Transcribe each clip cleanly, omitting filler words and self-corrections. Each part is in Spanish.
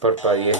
Parpadeé.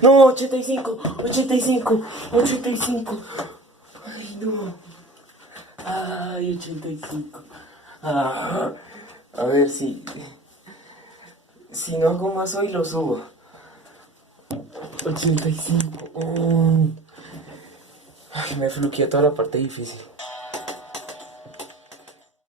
No, 85, 85, 85. Ay, no. Ay, 85. Ah, a ver si no hago más hoy lo subo. 85. Ay, me fluqueó toda la parte difícil.